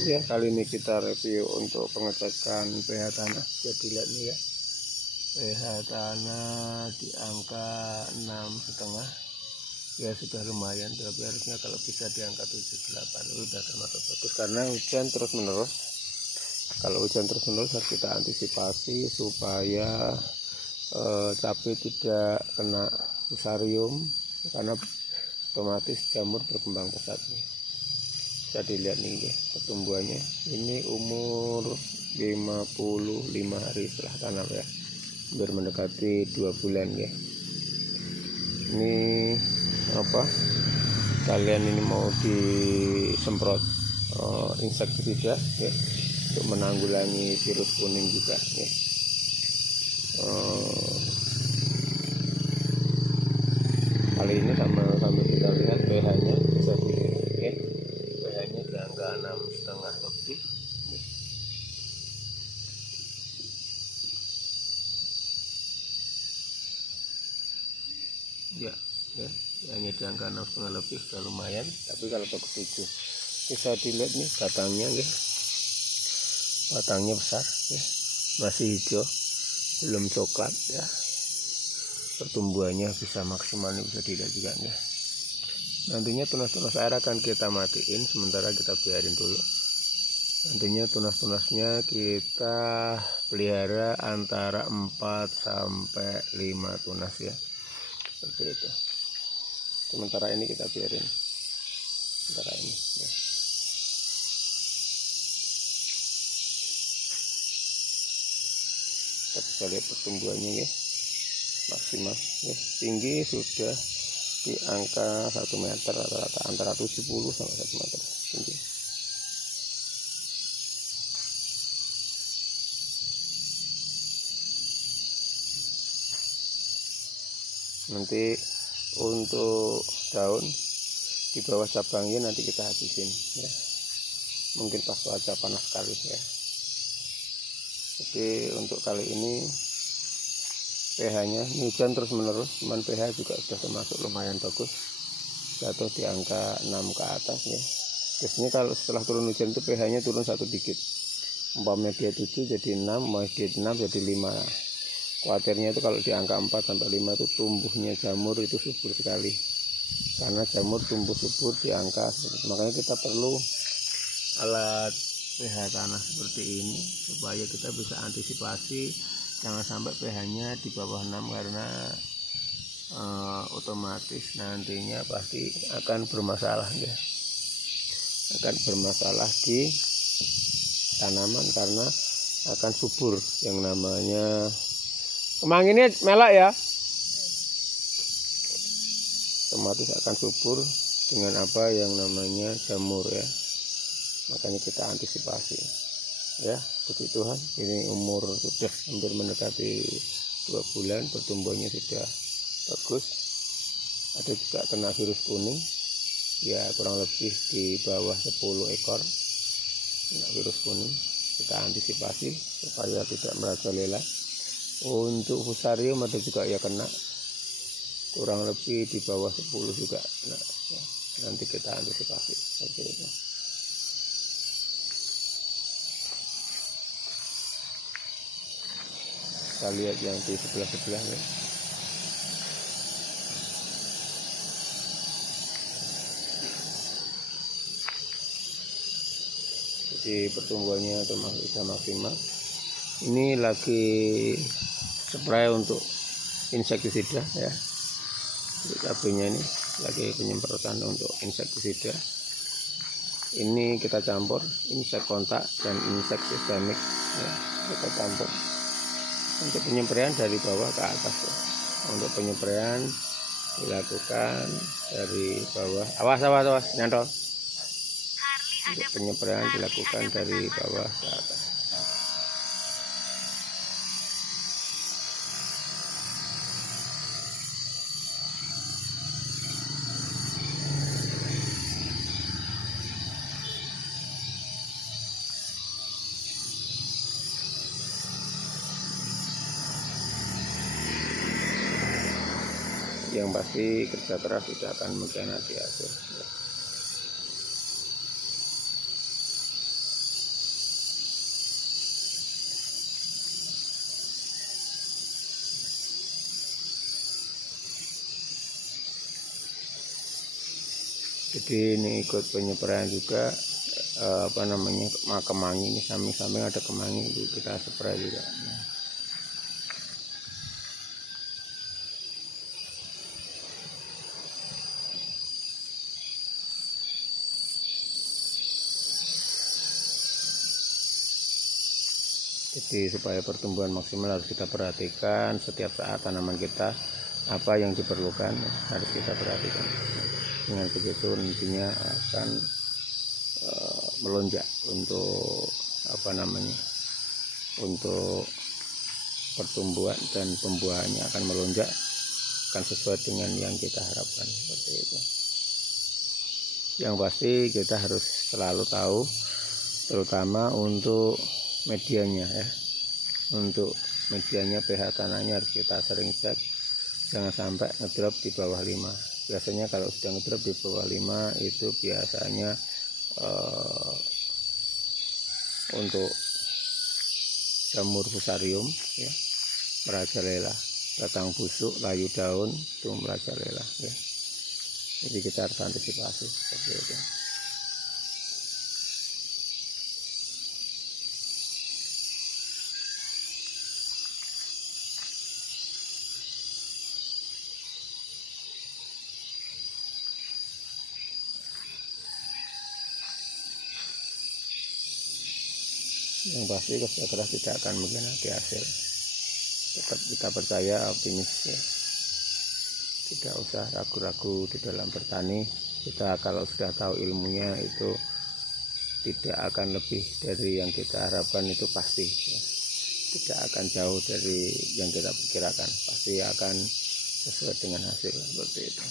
Ya, kali ini kita review untuk pengecekan pH tanah. Jadi lihat nih ya, pH tanah di angka 6,5 ya, sudah lumayan, tapi harusnya kalau bisa di angka 7,8 udah termasuk bagus karena hujan terus menerus. Kalau hujan terus menerus harus kita antisipasi supaya cabai tidak kena fusarium, karena otomatis jamur berkembang pesat nih. Bisa dilihat nih ya, pertumbuhannya ini umur 55 hari setelah tanam ya, hampir mendekati 2 bulan ya. Ini apa, kalian ini mau disemprot insektisida ya, untuk menanggulangi virus kuning juga ya. Kali ini sambil kita lihat pH-nya bisa dilihat ya, pH-nya di angka 6,5 lebih ya, hanya di angka 6,5 lebih sudah lumayan, tapi kalau bagus 7. Bisa dilihat nih batangnya ya, batangnya besar ya, masih hijau, belum coklat ya. Pertumbuhannya bisa maksimal, bisa dilihat juga ya. Nantinya tunas-tunas air akan kita matiin, sementara kita biarin dulu. Nantinya tunas-tunasnya kita pelihara antara 4 sampai 5 tunas ya, seperti itu. Sementara ini kita biarin, sementara ini ya. Kita bisa lihat pertumbuhannya ya, maksimal ya, tinggi sudah di angka 1 meter, rata-rata antara 70 sampai 1 meter tinggi. Nanti untuk daun di bawah cabangnya nanti kita habisin ya, mungkin pas cuaca panas sekali ya. Jadi untuk kali ini pH-nya hujan terus menerus, cuman pH juga sudah termasuk lumayan bagus, jatuh di angka 6 ke atas ya. Biasanya kalau setelah turun hujan itu pH-nya turun satu dikit, umpamanya dia 7 jadi 6, mau dia 6 jadi 5. Khawatirnya itu kalau di angka 4 sampai 5 itu tumbuhnya jamur itu subur sekali, karena jamur tumbuh subur di angka seperti itu. Makanya kita perlu alat pH tanah seperti ini supaya kita bisa antisipasi jangan sampai pH-nya di bawah 6, karena otomatis nantinya pasti akan bermasalah ya, akan bermasalah di tanaman karena akan subur. Yang namanya kemang ini melak ya, otomatis akan subur dengan apa yang namanya jamur ya. Makanya kita antisipasi ya. Puji Tuhan, ini umur sudah hampir mendekati 2 bulan, pertumbuhannya sudah bagus. Ada juga kena virus kuning ya, kurang lebih di bawah 10 ekor kena virus kuning. Kita antisipasi supaya tidak merajalela. Untuk fusarium ada juga ya kena, kurang lebih di bawah 10 juga kena ya. Nanti kita antisipasi seperti itu. Kita lihat yang di sebelah-sebelah ya. Jadi pertumbuhannya termasuk sudah maksimal. Ini lagi spray untuk insektisida ya. Cabenya ini lagi penyemprotan untuk insektisida. Ini kita campur insek kontak dan insek sistemik ya, kita campur. Untuk penyempraian dari bawah ke atas ya. Untuk penyempraian dilakukan dari bawah, awas nyantol. Untuk penyempraian dilakukan dari bawah ke atas. Yang pasti kerja keras tidak akan mengkhianati hasil. Jadi ini ikut penyepraian juga kemangi. Ini samping-samping ada kemangi, itu kita spray juga. Jadi supaya pertumbuhan maksimal harus kita perhatikan setiap saat tanaman kita apa yang diperlukan harus kita perhatikan. Dengan begitu nantinya akan melonjak untuk untuk pertumbuhan dan pembuahannya akan melonjak, akan sesuai dengan yang kita harapkan, seperti itu. Yang pasti kita harus selalu tahu, terutama untuk medianya ya. Untuk medianya pH tanahnya harus kita sering cek, jangan sampai ngedrop di bawah 5. Biasanya kalau sudah ngedrop di bawah 5 itu biasanya untuk jamur fusarium ya, merajalela, batang busuk, layu daun itu merajalela ya. Jadi kita harus antisipasi seperti itu. Yang pasti kerja keras tidak akan mengkhianati hasil. Tetap kita percaya, optimis ya. Tidak usah ragu-ragu di dalam bertani. Kita kalau sudah tahu ilmunya itu tidak akan lebih dari yang kita harapkan, itu pasti ya. Tidak akan jauh dari yang kita perkirakan, pasti akan sesuai dengan hasil, seperti itu.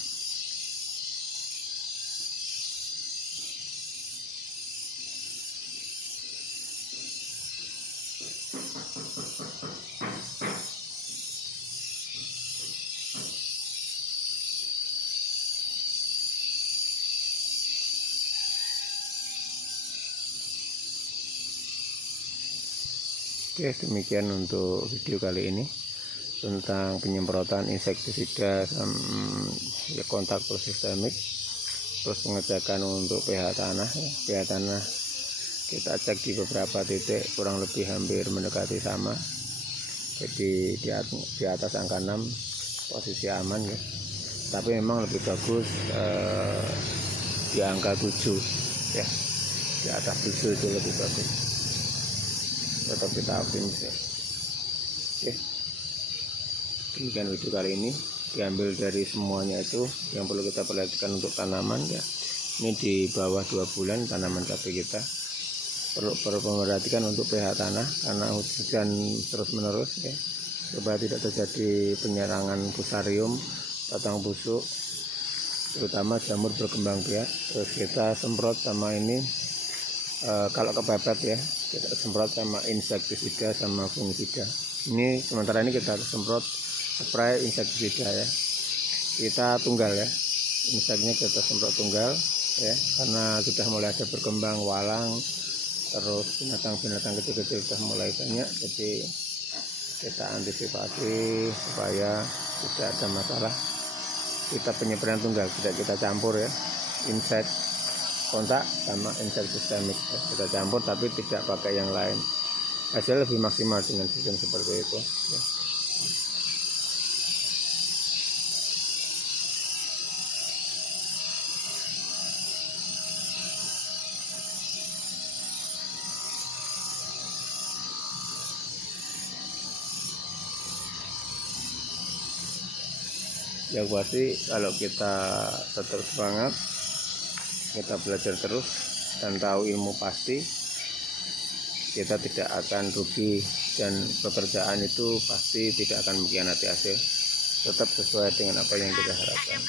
Oke, demikian untuk video kali ini tentang penyemprotan insektisida ya, kontak sistemik, terus pengecekan untuk pH tanah ya. pH tanah kita cek di beberapa titik, kurang lebih hampir mendekati sama. Jadi di atas angka 6 posisi aman ya. Tapi memang lebih bagus di angka 7 ya. Di atas 7 itu lebih bagus. Tetap kita optimis ya. Oke, demikian video kali ini, diambil dari semuanya itu yang perlu kita perhatikan untuk tanaman ya. Ini di bawah 2 bulan tanaman cabai kita perlu memperhatikan untuk pH tanah karena hujan terus menerus ya, supaya tidak terjadi penyerangan fusarium, batang busuk, terutama jamur berkembang biak. Terus kita semprot sama ini kalau kepepet ya, kita semprot sama insektisida sama fungisida. Ini sementara ini kita semprot spray insektisida ya, kita tunggal ya, inseknya kita semprot tunggal ya, karena sudah mulai ada berkembang walang, terus binatang-binatang kecil-kecil sudah mulai banyak. Jadi kita antisipasi supaya tidak ada masalah. Kita penyemprotan tunggal, tidak kita campur ya, insek kontak sama insek sistemik ya. Kita campur tapi tidak pakai yang lain, hasil lebih maksimal dengan sistem seperti itu ya. Yang pasti kalau kita tetap semangat, kita belajar terus dan tahu ilmu pasti, kita tidak akan rugi dan pekerjaan itu pasti tidak akan mengkhianati hasil, tetap sesuai dengan apa yang kita harapkan.